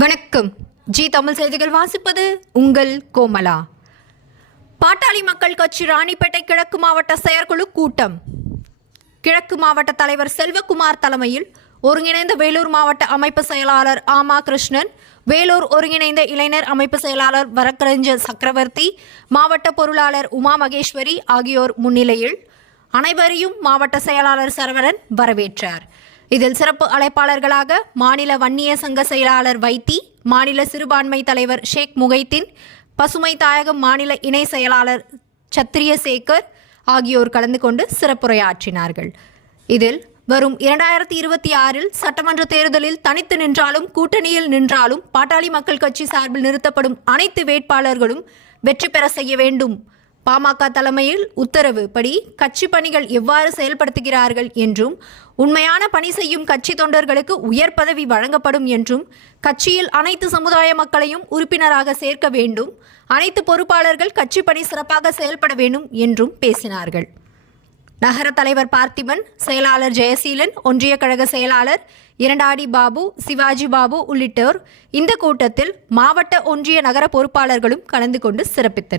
வணக்கம். ஜி தமிழ் செய்திகள் வாசிப்பது உங்கள் கோமலா. பாட்டாளி மக்கள் கட்சி ராணிப்பேட்டை கிழக்கு மாவட்ட செயற்குழு கூட்டம். கிழக்கு மாவட்ட தலைவர் செல்வகுமார் தலைமையில் ஒருங்கிணைந்த வேலூர் மாவட்ட அமைப்பு செயலாளர் ஆமா கிருஷ்ணன் வேலூர் ஒருங்கிணைந்த இளைஞர் அமைப்பு செயலாளர் வரக்கலைஞர் சக்கரவர்த்தி மாவட்ட பொருளாளர் உமா மகேஸ்வரி ஆகியோர் முன்னிலையில் அனைவரையும் மாவட்ட செயலாளர் சரவணன் வரவேற்றார். இதில் சிறப்பு அழைப்பாளர்களாக மாநில வன்னிய சங்க செயலாளர் வைத்தி மாநில சிறுபான்மை தலைவர் ஷேக் முகைத்தின் பசுமை தாயகம் மாநில இணை செயலாளர் சத்திரிய சேகர் ஆகியோர் கலந்து கொண்டு சிறப்புரையாற்றினார்கள். இதில் வரும் இரண்டாயிரத்தி இருபத்தி ஆறில் சட்டமன்ற தேர்தலில் தனித்து நின்றாலும் கூட்டணியில் நின்றாலும் பாட்டாளி மக்கள் கட்சி சார்பில் நிறுத்தப்படும் அனைத்து வேட்பாளர்களும் வெற்றி பெற செய்ய வேண்டும். பாமக தலைமையில் உத்தரவு படி கட்சி பணிகள் எவ்வாறு செயல்படுத்துகிறார்கள் என்றும் உண்மையான பணி செய்யும் கட்சி தொண்டர்களுக்கு உயர் பதவி வழங்கப்படும் என்றும் கட்சியில் அனைத்து சமுதாய மக்களையும் உறுப்பினராக சேர்க்க வேண்டும் அனைத்து பொறுப்பாளர்கள் கட்சி பணி சிறப்பாக செயல்பட வேண்டும் என்றும் பேசினார்கள். நகர தலைவர் பார்த்திபன் செயலாளர் ஜெயசீலன் ஒன்றிய கழக செயலாளர் இரண்டாடி பாபு சிவாஜி பாபு உள்ளிட்டோர் இந்த கூட்டத்தில் மாவட்ட ஒன்றிய நகர பொறுப்பாளர்களும் கலந்து கொண்டு சிறப்பித்தனர்.